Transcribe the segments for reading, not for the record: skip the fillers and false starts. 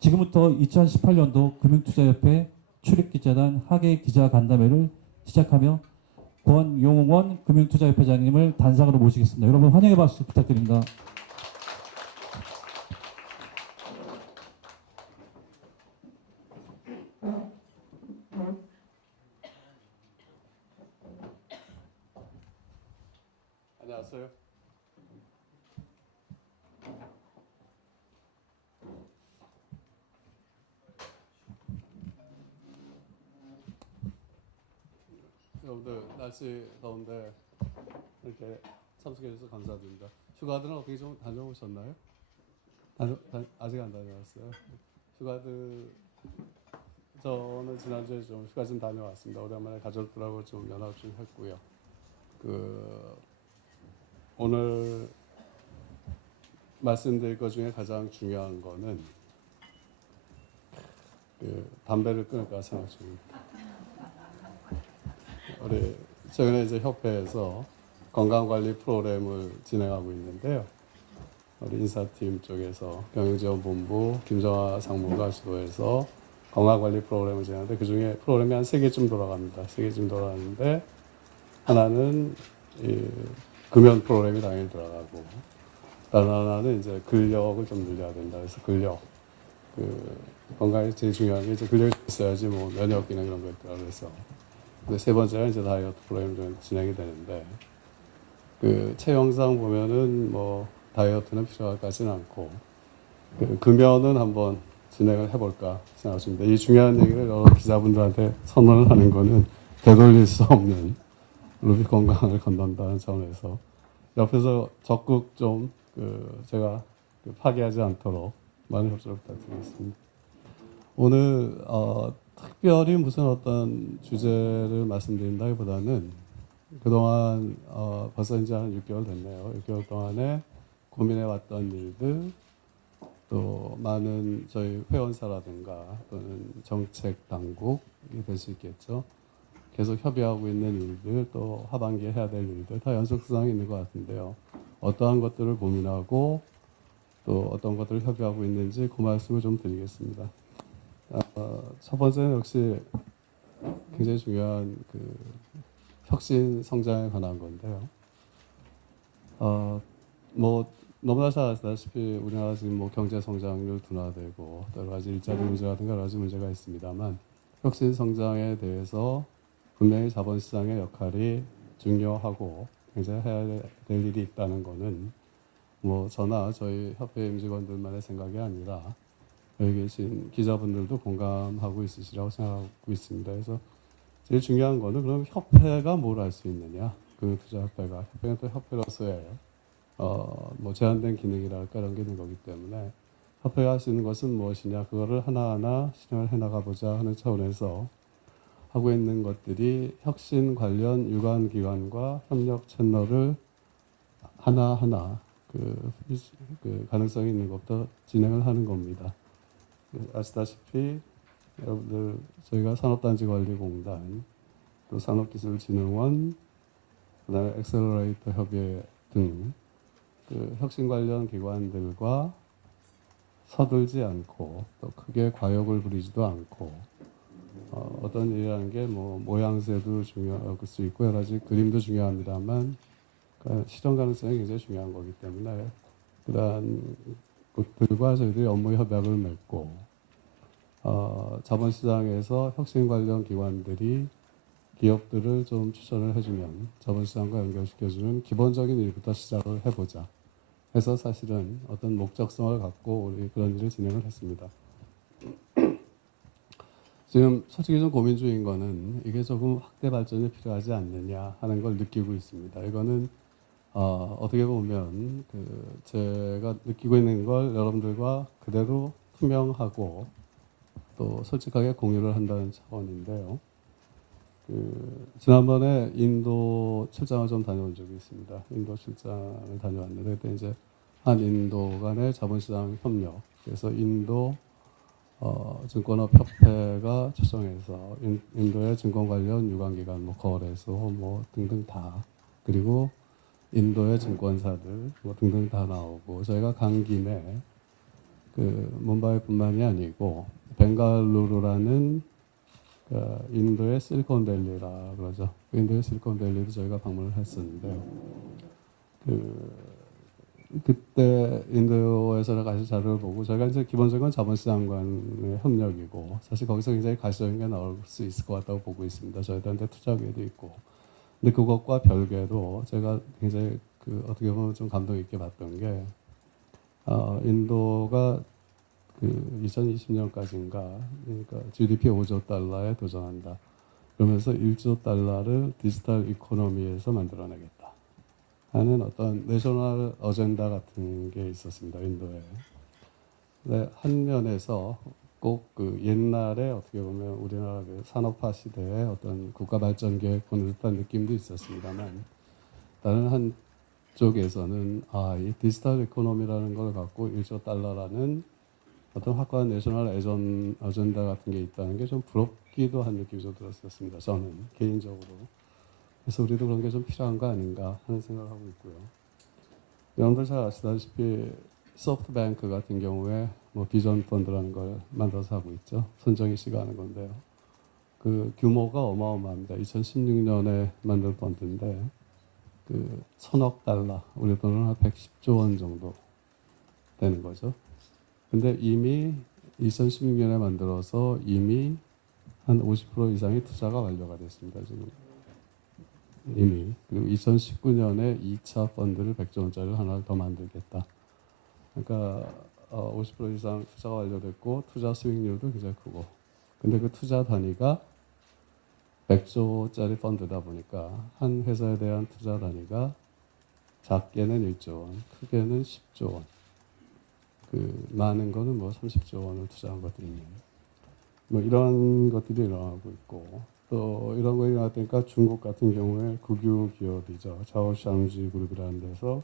지금부터 2018년도 금융투자협회 출입기자단 하계 기자 간담회를 시작하며 권용원 금융투자협회장님을 단상으로 모시겠습니다. 여러분 환영의 박수 부탁드립니다. 안녕하세요. 여러분들 날씨 더운데 이렇게 참석해 주셔서 감사드립니다. 휴가들은 어떻게 좀 다녀오셨나요? 아직 안 다녀왔어요. 휴가들 저는 지난주에 좀 휴가 좀 다녀왔습니다. 오랜만에 가족들하고 좀 연합 좀 했고요. 오늘 말씀드릴 것 중에 가장 중요한 거는 담배를 끊을까 생각 중입니다. 우리 최근에 이제 협회에서 건강관리 프로그램을 진행하고 있는데요. 우리 인사팀 쪽에서 경영지원본부 김정아 상무가 주도해서 건강관리 프로그램을 진행하는데 그 중에 프로그램이 한 3개쯤 돌아갑니다. 3개쯤 돌아가는데 하나는 금연 프로그램이 당연히 들어가고 다른 하나는 이제 근력을 좀 늘려야 된다. 그래서 근력 건강에 제일 중요한 게 이제 근력이 있어야지 뭐 면역 기능 이런 거 있더라. 그래서 근데 세 번째가 이제 다이어트 프로그램이 좀 진행이 되는데 체형상 보면은 뭐 다이어트는 필요할 것 같지는 않고 금연은 한번 진행을 해볼까 생각합니다. 이 중요한 얘기를 여러 기자분들한테 선언을 하는 거는 되돌릴 수 없는 루비 건강을 건넌다는 차원에서 옆에서 적극 좀 제가 파괴하지 않도록 많은 협조를 부탁드리겠습니다. 오늘 특별히 무슨 어떤 주제를 말씀드린다기보다는 그동안 벌써 이제 한 6개월 됐네요. 6개월 동안에 고민해왔던 일들 또 많은 저희 회원사라든가 또는 정책 당국이 될 수 있겠죠. 계속 협의하고 있는 일들 또 하반기에 해야 될 일들 다 연속성이 있는 것 같은데요. 어떠한 것들을 고민하고 또 어떤 것들을 협의하고 있는지 그 말씀을 좀 드리겠습니다. 첫 번째는 역시 굉장히 중요한 혁신 성장에 관한 건데요. 뭐 너무나 잘 아시다시피 우리나라 지금 뭐 경제 성장률 둔화되고 여러 가지 일자리 문제라든가 여러 가지 문제가 있습니다만 혁신 성장에 대해서 분명히 자본시장의 역할이 중요하고 굉장히 해야 될 일이 있다는 거는 뭐 저나 저희 협회 임직원들만의 생각이 아니라 여기 계신 기자분들도 공감하고 있으시라고 생각하고 있습니다. 그래서 제일 중요한 거는 그럼 협회가 뭘 할 수 있느냐? 금융투자협회가 협회는 또 협회로서의 뭐 제한된 기능이랄까 이런 게 있는 거기 때문에 협회가 할 수 있는 것은 무엇이냐? 그거를 하나하나 실행을 해나가 보자 하는 차원에서 하고 있는 것들이 혁신 관련 유관 기관과 협력 채널을 하나하나 가능성이 있는 것부터 진행을 하는 겁니다. 아시다시피 여러분들 저희가 산업단지관리공단 또 산업기술진흥원 그다음에 엑셀러레이터 협의회 등 혁신 관련 기관들과 서둘지 않고 또 크게 과욕을 부리지도 않고 어떤 일이라는 게 뭐 모양새도 중요할 수 있고 여러 가지 그림도 중요합니다만 실현 가능성이 굉장히 중요한 거기 때문에 그러한 곳들과 저희들이 업무 협약을 맺고 자본시장에서 혁신 관련 기관들이 기업들을 좀 추천을 해주면 자본시장과 연결시켜주는 기본적인 일부터 시작을 해보자 해서 사실은 어떤 목적성을 갖고 우리 그런 일을 진행을 했습니다. 지금 솔직히 좀 고민 중인 거는 이게 조금 확대 발전이 필요하지 않느냐 하는 걸 느끼고 있습니다. 이거는 어떻게 보면 제가 느끼고 있는 걸 여러분들과 그대로 투명하고 또 솔직하게 공유를 한다는 차원인데요. 지난번에 인도 출장을 좀 다녀온 적이 있습니다. 인도 출장을 다녀왔는데 그때 이제 한 인도 간의 자본시장 협력 그래서 인도 증권업 협회가 초청해서 인도의 증권 관련 유관기관, 뭐 거래소, 뭐 등등 다 그리고 인도의 증권사들 뭐 등등 다 나오고 저희가 간 김에 뭄바이뿐만이 아니고 벵갈루루라는 인도의 실리콘밸리라 그러죠. 인도의 실리콘밸리도 저희가 방문을 했었는데 그때 인도에서 가서 자료를 보고 저희가 이제 기본적인 자본시장과의 협력이고 사실 거기서 굉장히 가시적인 게 나올 수 있을 것 같다고 보고 있습니다. 저희들한테 투자 기회도 있고. 근데 그것과 별개로 제가 굉장히 어떻게 보면 좀 감동 있게 봤던 게 인도가 2020년까지인가 그러니까 GDP 5조 달러에 도전한다. 그러면서 1조 달러를 디지털 이코노미에서 만들어내겠다 하는 어떤 내셔널 어젠다 같은 게 있었습니다. 인도에. 근데 한 면에서 꼭 옛날에 어떻게 보면 우리나라 산업화 시대의 어떤 국가 발전 계획 보는 듯한 느낌도 있었습니다만 다른 한쪽에서는 이 디지털 이코노미라는 걸 갖고 1조 달러라는 어떤 확고한 내셔널 어젠다 같은 게 있다는 게 좀 부럽기도 한 느낌이 좀 들었었습니다. 저는 개인적으로. 그래서 우리도 그런 게 좀 필요한 거 아닌가 하는 생각을 하고 있고요. 여러분들 잘 아시다시피 소프트뱅크 같은 경우에 비전 펀드라는 걸 만들어서 하고 있죠. 손정희 씨가 하는 건데요. 그 규모가 어마어마합니다. 2016년에 만든 펀드인데 1,000억 달러, 우리 돈으로 한 110조 원 정도 되는 거죠. 근데 이미 2016년에 만들어서 이미 한 50% 이상의 투자가 완료가 됐습니다. 지금 이미. 그리고 2019년에 2차 펀드를 100조 원짜리를 하나를 더 만들겠다. 그러니까 50% 이상 투자가 완료됐고 투자 수익률도 굉장히 크고. 근데 그 투자 단위가 100조짜리 펀드다 보니까 한 회사에 대한 투자 단위가 작게는 1조 원, 크게는 10조 원. 많은 거는 30조 원을 투자한 것들이 있는. 이런 것들이 일어나고 있고 또 이런 거 일어났으니까 중국 같은 경우에 국유 기업이죠. 자오샹지 그룹이라는 데서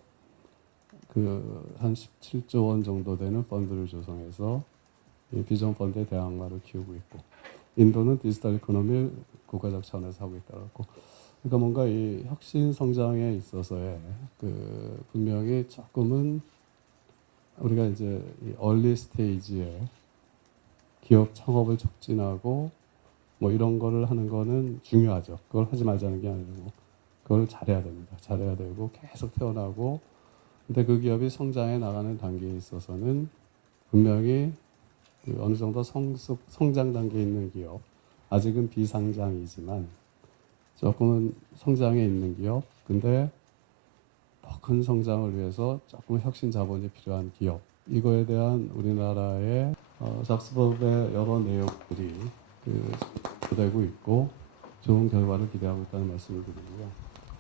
한 17조 원 정도 되는 펀드를 조성해서 이 비전 펀드의 대항마를 키우고 있고 인도는 디지털 이코노미를 국가적 차원에서 하고 있다고. 그러니까 뭔가 이 혁신 성장에 있어서의 분명히 조금은 우리가 이제 이 얼리 스테이지에 기업 창업을 촉진하고 이런 거를 하는 거는 중요하죠. 그걸 하지 말자는 게 아니고 그걸 잘해야 됩니다. 잘해야 되고 계속 태어나고 근데 그 기업이 성장해 나가는 단계에 있어서는 분명히 어느 정도 성장 단계에 있는 기업 아직은 비상장이지만 조금은 성장해 있는 기업 근데 더 큰 성장을 위해서 조금 혁신 자본이 필요한 기업 이거에 대한 우리나라의 작스법의 여러 내용들이 되고 있고 좋은 결과를 기대하고 있다는 말씀을 드리고요.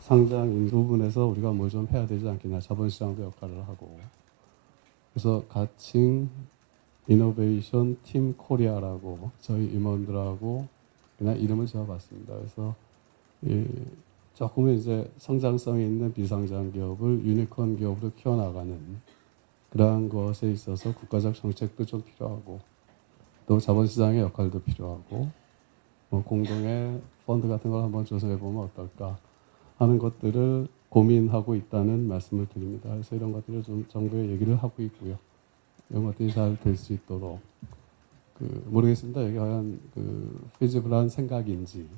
상장 부분에서 우리가 뭘 좀 해야 되지 않겠냐. 자본시장도 역할을 하고 그래서 가칭 이노베이션 팀 코리아라고 저희 임원들하고 그냥 이름을 지어봤습니다. 그래서 조금은 이제 성장성이 있는 비상장 기업을 유니콘 기업으로 키워나가는 그러한 것에 있어서 국가적 정책도 좀 필요하고 또 자본시장의 역할도 필요하고 공동의 펀드 같은 걸 한번 조성해 보면 어떨까 하는 것들을 고민하고 있다는 말씀을 드립니다. 그래서 이런 것들을 좀 정부에 얘기를 하고 있고요. 이런 것들이 잘 될 수 있도록 모르겠습니다. 이게 과연 피지블한 생각인지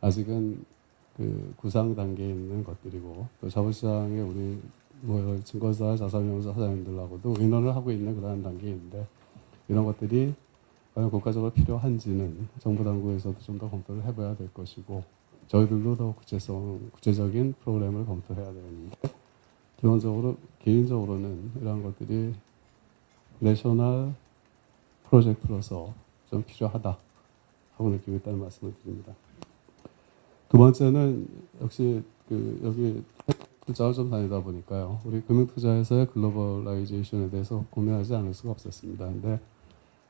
아직은 구상 단계에 있는 것들이고 또 자본시장에 우리 증권사, 자산운용사 사장님들하고도 의논을 하고 있는 그러한 단계인데 이런 것들이 과연 국가적으로 필요한지는 정부 당국에서도 좀 더 검토를 해봐야 될 것이고 저희들도 더 구체적인 프로그램을 검토해야 되는데 기본적으로 개인적으로는 이러한 것들이 내셔널 프로젝트로서 좀 필요하다 하고 느끼고 있다는 말씀을 드립니다. 두 번째는 역시 여기 투자를 좀 다니다 보니까요. 우리 금융투자에서의 글로벌라이제이션에 대해서 고민하지 않을 수가 없었습니다. 근데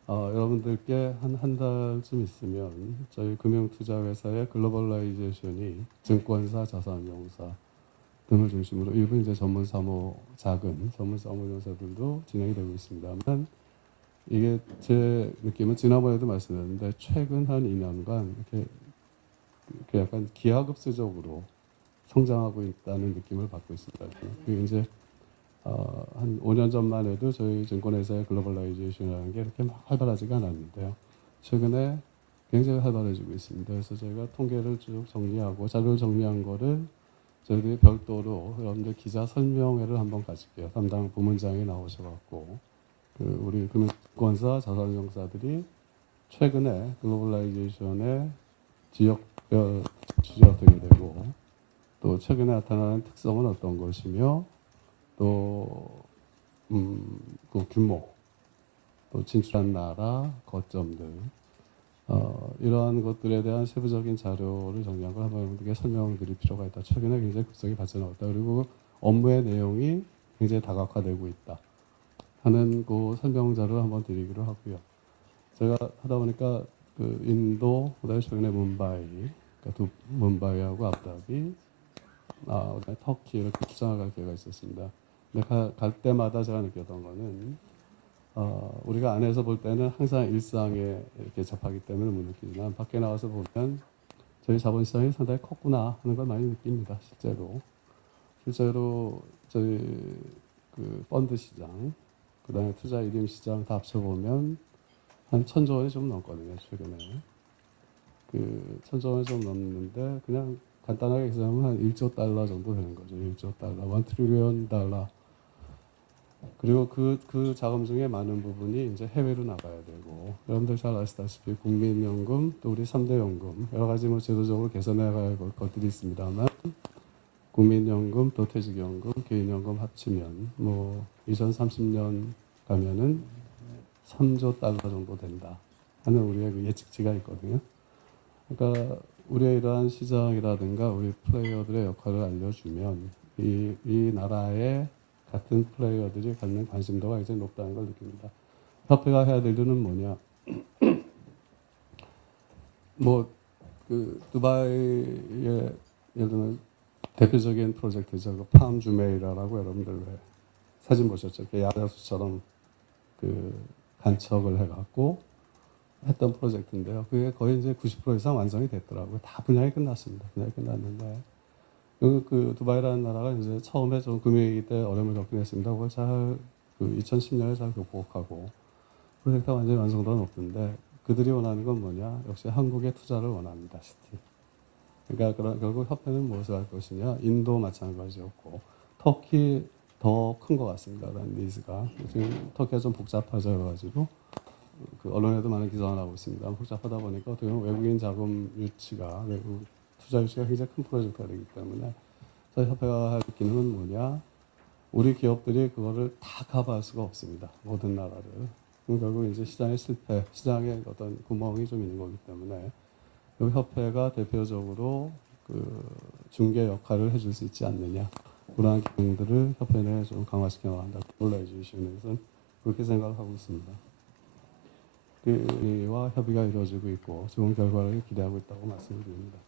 여러분들께 한 달쯤 있으면 저희 금융투자회사의 글로벌라이제이션이 증권사, 자산운용사 등을 중심으로 일부 이제 작은 전문 사무용사들도 진행이 되고 있습니다만 이게 제 느낌은 지난번에도 말씀드렸는데 최근 한 2년간 이렇게 약간 기하급수적으로 성장하고 있다는 느낌을 받고 있습니다. 그게 이제 한 5년 전만 해도 저희 증권회사의 글로벌라이제이션이라는 게 이렇게 막 활발하지가 않았는데요. 최근에 굉장히 활발해지고 있습니다. 그래서 저희가 통계를 쭉 정리하고 자료를 정리한 거를 저희들이 별도로 여러분들 기자 설명회를 한번 가질게요. 담당 부문장이 나오셔갖고 우리 금융권사 자산정사들이 최근에 글로벌라이제이션의 지역별 수준이 어떻게 되고 또 최근에 나타나는 특성은 어떤 것이며 또 그 규모, 또 진출한 나라, 거점들 이러한 것들에 대한 세부적인 자료를 정리한 걸 한번 여러분들께 설명드릴 필요가 있다. 최근에 굉장히 급속히 발전하고 있다. 그리고 업무의 내용이 굉장히 다각화되고 있다 하는 그 설명 자료를 한번 드리기로 하고요. 제가 하다 보니까 그 인도, 그다음에 최근에 뭄바이, 그러니까 뭄바이하고 아부다비, 그다음에 터키 이렇게 출장을 갈 기회가 있었습니다. 근데 갈 때마다 제가 느꼈던 거는 우리가 안에서 볼 때는 항상 일상에 이렇게 접하기 때문에 못 느끼지만 밖에 나와서 보면 저희 자본시장이 상당히 컸구나 하는 걸 많이 느낍니다. 실제로 저희 그 펀드 시장, 그다음에 투자 이름 시장 다 합쳐보면 한 1,000조 원이 좀 넘거든요. 최근에 그 1,000조 원이 좀 넘는데 그냥 간단하게 계산하면 한 1조 달러 정도 되는 거죠. 1조 달러, 1 트릴리언 달러. 그리고 그 자금 중에 많은 부분이 이제 해외로 나가야 되고, 여러분들 잘 아시다시피 국민연금 또 우리 3대 연금 여러 가지 뭐 제도적으로 개선해 갈 것들이 있습니다만, 국민연금 또 퇴직연금, 개인연금 합치면 뭐 2030년 가면은 3조 달러 정도 된다 하는 우리의 그 예측치가 있거든요. 그러니까 우리의 이러한 시장이라든가 우리 플레이어들의 역할을 알려주면 이 나라의 같은 플레이어들이 갖는 관심도가 굉장히 높다는 걸 느낍니다. 협회가 해야 될 일은 뭐냐? 뭐 그 두바이의 예를 들면 대표적인 프로젝트죠. 그 팜 주메이라라고 여러분들 왜 사진 보셨죠? 그 야자수처럼 그 간척을 해갖고 했던 프로젝트인데요. 그게 거의 이제 90% 이상 완성이 됐더라고요. 다 분양이 끝났습니다. 분양이 끝났는데 그 두바이라는 나라가 이제 처음에 좀 금융위기 때 어려움을 겪긴 했습니다. 그걸 그 2010년에 잘 극복하고 프로젝트가 완전히 완성도가 높은데 그들이 원하는 건 뭐냐? 역시 한국의 투자를 원합니다. 시티. 그러니까 결국 협회는 무엇을 할 것이냐? 인도 마찬가지였고 터키 더 큰 것 같습니다. 그런 니즈가 지금 터키가 좀 복잡하져 가지고 그 언론에도 많은 기사가 나오고 있습니다. 복잡하다 보니까 어떻게 보면 외국인 자금 유치가 외국 투자 유치가 굉장히 큰 프로젝트가 되기 때문에 저희 협회가 할 기능은 뭐냐? 우리 기업들이 그거를 다 커버할 수가 없습니다. 모든 나라를. 그럼 결국 이제 시장의 실패, 시장에 어떤 구멍이 좀 있는 거기 때문에 이 협회가 대표적으로 그 중개 역할을 해줄 수 있지 않느냐. 그러한 기능들을 협회 내에 좀 강화시켜 나간다. 글로벌라이제이션에서는 그렇게 생각을 하고 있습니다. 그와 협의가 이루어지고 있고 좋은 결과를 기대하고 있다고 말씀을 드립니다.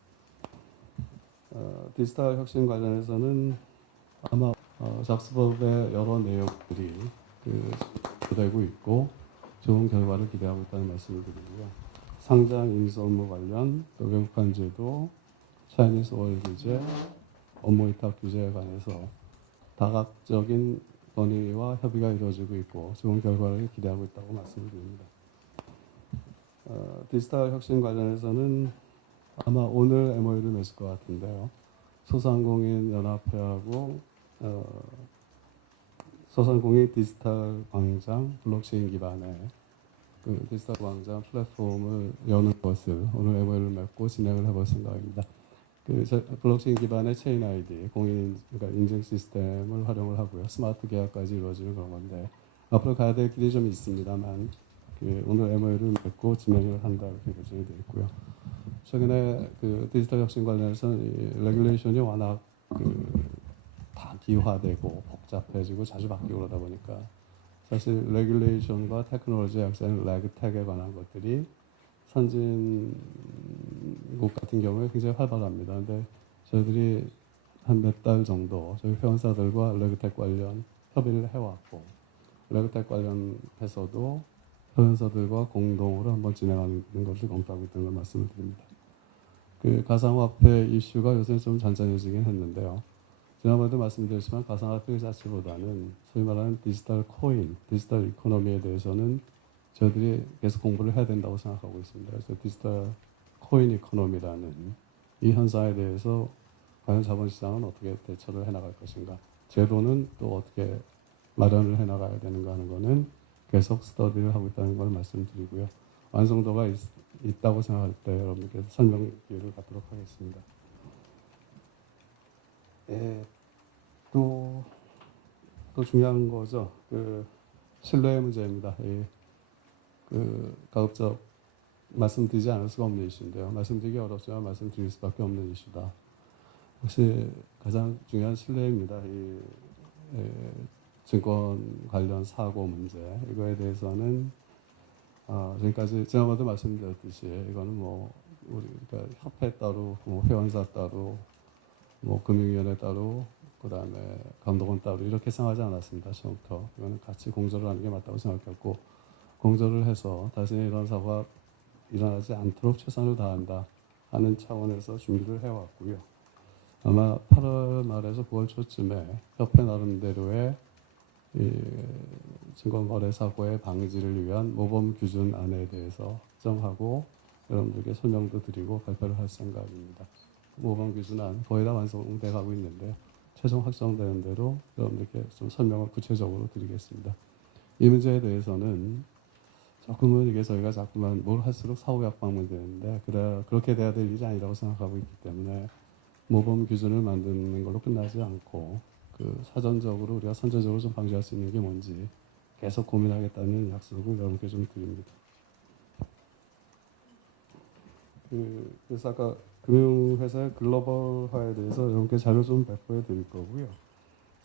디지털 혁신 관련해서는 아마 작스법의 여러 내용들이 되고 있고 좋은 결과를 기대하고 있다는 말씀을 드리고요. 상장 인수 업무 관련, 또 외국환 제도, 차이니스 월 규제, 업무 위탁 규제에 관해서 다각적인 건의와 협의가 이루어지고 있고 좋은 결과를 기대하고 있다고 말씀을 드립니다. 디지털 혁신 관련해서는 아마 오늘 MOU를 맺을 것 같은데요. 소상공인 연합회하고 소상공인 디지털 광장 블록체인 기반의 그 디지털 광장 플랫폼을 여는 것을 오늘 MOU를 맺고 진행을 해볼 생각입니다. 그 블록체인 기반의 체인 아이디 그러니까 인증 시스템을 활용을 하고요. 스마트 계약까지 이루어지는 그런 건데 앞으로 가야 될 길이 좀 있습니다만 오늘 MOU를 맺고 진행을 한다 이렇게 결정이 되어 있고요. 최근에 그 디지털 혁신 관련해서는 레귤레이션이 워낙 다기화되고 복잡해지고 자주 바뀌고 그러다 보니까 사실 레귤레이션과 테크놀로지 약자는 레그텍에 관한 것들이 선진국 같은 경우에 굉장히 활발합니다. 근데 저희들이 한 몇 달 정도 저희 회원사들과 레그텍 관련 협의를 해왔고 레그텍 관련해서도 회원사들과 공동으로 한번 진행하는 것을 검토하고 있다는 걸 말씀을 드립니다. 그 가상화폐 이슈가 요새 좀 잔잔해지긴 했는데요. 지난번에도 말씀드렸지만 가상화폐 자체보다는 소위 말하는 디지털 코인, 디지털 이코노미에 대해서는 저희들이 계속 공부를 해야 된다고 생각하고 있습니다. 그래서 디지털 코인 이코노미라는 이 현상에 대해서 과연 자본시장은 어떻게 대처를 해나갈 것인가, 제도는 또 어떻게 마련을 해나가야 되는가 하는 것은 계속 스터디를 하고 있다는 걸 말씀드리고요. 완성도가 있다고 생각할 때 여러분께 설명 기회를 갖도록 하겠습니다. 예, 또 중요한 거죠. 그 신뢰의 문제입니다. 가급적 말씀드리지 않을 수가 없는 이슈인데요. 말씀드리기 어렵지만 말씀드릴 수밖에 없는 이슈다. 혹시 가장 중요한 신뢰입니다. 증권 관련 사고 문제, 이거에 대해서는 지금까지 지난번에도 말씀드렸듯이 이거는 뭐 우리가 협회 따로, 뭐 회원사 따로, 뭐 금융위원회 따로, 그다음에 감독원 따로 이렇게 생각하지 않았습니다. 처음부터 이거는 같이 공조를 하는 게 맞다고 생각했고, 공조를 해서 다시는 이런 사고가 일어나지 않도록 최선을 다한다 하는 차원에서 준비를 해왔고요. 아마 8월 말에서 9월 초쯤에 협회 나름대로의 증권거래 사고의 방지를 위한 모범 규준안에 대해서 확정하고 여러분들께 설명도 드리고 발표를 할 생각입니다. 모범 규준안 거의 다 완성돼 가고 있는데 최종 확정되는 대로 여러분들께 좀 설명을 구체적으로 드리겠습니다. 이 문제에 대해서는 조금은 이게 저희가 자꾸만 뭘 할수록 사후약방 문제인데 그렇게 돼야 될 일이 아니라고 생각하고 있기 때문에 모범 규준을 만드는 걸로 끝나지 않고 사전적으로 우리가 선제적으로 좀 방지할 수 있는 게 뭔지 계속 고민하겠다는 약속을 여러분께 좀 드립니다. 그래서 아까 금융회사의 글로벌화에 대해서 여러분께 자료 좀 배포해 드릴 거고요.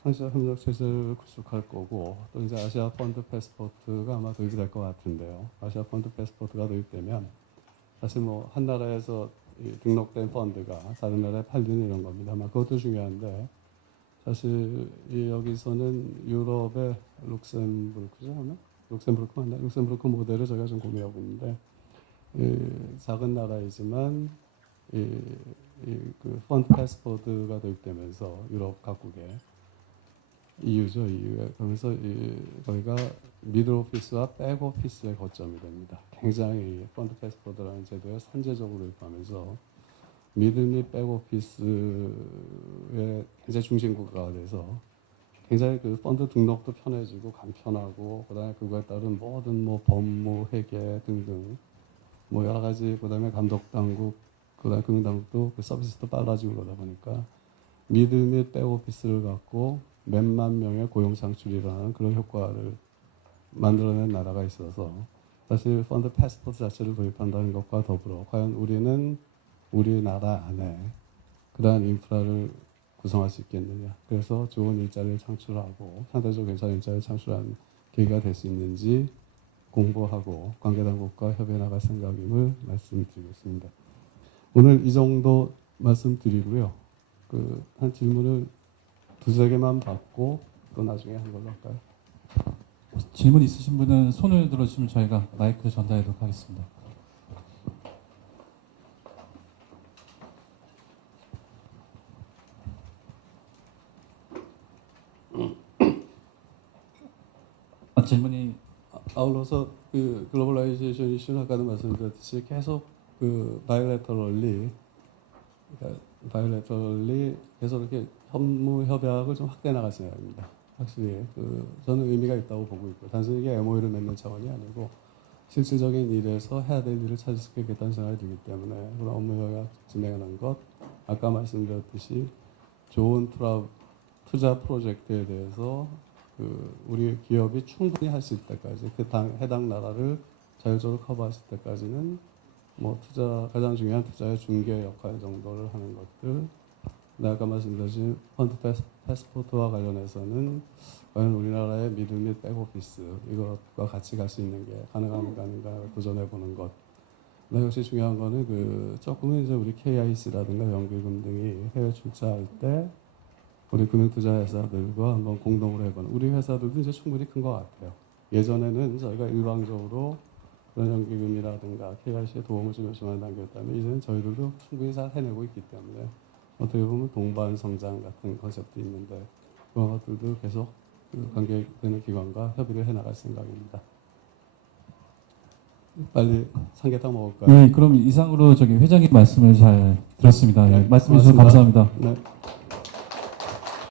상시적 협력 체제를 구축할 거고, 또 이제 아시아 펀드 패스포트가 아마 도입이 될 것 같은데요. 아시아 펀드 패스포트가 도입되면 사실 뭐 한 나라에서 등록된 펀드가 다른 나라에 팔리는 이런 겁니다. 아마 그것도 중요한데 사실 여기서는 유럽의 룩셈부르크죠, 하면 룩셈부르크 맞나? 룩셈부르크 모델을 저희가 좀 고민하고 있는데 작은 나라이지만 그 펀드 패스포트가 도입되면서 유럽 각국에 EU죠, EU에. 그러면서 거기가 미들 오피스와 백 오피스의 거점이 됩니다. 굉장히 펀드 패스포트라는 제도에 선제적으로 도입하면서 미들 및 백 오피스의 굉장히 중심국가가 돼서 굉장히 그 펀드 등록도 편해지고 간편하고, 그다음에 그거에 따른 모든 뭐 법무, 회계 등등 뭐 여러 가지, 그다음에 감독 당국, 그다음에 금융 당국도 그 서비스도 빨라지고 그러다 보니까 미들 및 백 오피스를 갖고 몇만 명의 고용 창출이라는 그런 효과를 만들어낸 나라가 있어서 사실 펀드 패스포트 자체를 도입한다는 것과 더불어 과연 우리는 우리나라 안에 그러한 인프라를 구성할 수 있겠느냐, 그래서 좋은 일자리를 창출하고 상대적으로 괜찮은 일자리를 창출하는 계기가 될 수 있는지 공부하고 관계당국과 협의해 나갈 생각임을 말씀드리겠습니다. 오늘 이 정도 말씀드리고요. 한 질문을 두세 개만 받고 또 나중에 한 걸로 할까요? 질문 있으신 분은 손을 들어주시면 저희가 마이크 전달하도록 하겠습니다. 질문이 아울러서 그 글로벌라이제이션 이슈는 아까도 말씀드렸듯이 계속 바이래터럴리 계속 이렇게 업무 협약을 좀 확대해 나갈 생각입니다. 확실히 저는 의미가 있다고 보고 있고, 단순히 이게 MOU를 맺는 차원이 아니고 실질적인 일에서 해야 될 일을 찾을 수 있겠다는 생각이 들기 때문에 그런 업무 협약 진행하는 것, 아까 말씀드렸듯이 좋은 투자 프로젝트에 대해서 우리 기업이 충분히 할 수 있을 때까지 해당 나라를 자율적으로 커버했을 때까지는 뭐 가장 중요한 투자의 중개 역할 정도를 하는 것들, 아까 말씀드린 펀드 패스포트와 관련해서는 과연 우리나라의 미들 및 백오피스 이것과 같이 갈 수 있는 게 가능한가 아닌가 도전해 보는 것. 역시 중요한 거는 조금은 이제 우리 KIC라든가 연기금 등이 해외 출자할 때 우리 금융투자회사들과 한번 공동으로 해보는, 우리 회사들도 이제 충분히 큰 것 같아요. 예전에는 저희가 일방적으로 그런 연기금이라든가 KIC에 도움을 좀 요청하는 단계였다면 이제는 저희들도 충분히 잘 해내고 있기 때문에 어떻게 보면 동반 성장 같은 컨셉도 있는데 그런 것들도 계속 그 관계되는 기관과 협의를 해나갈 생각입니다. 빨리 삼계탕 먹을까요? 네, 그럼 이상으로 저기 회장님 말씀을 잘 들었습니다. 예, 말씀 주셔서 고맙습니다. 감사합니다. 네.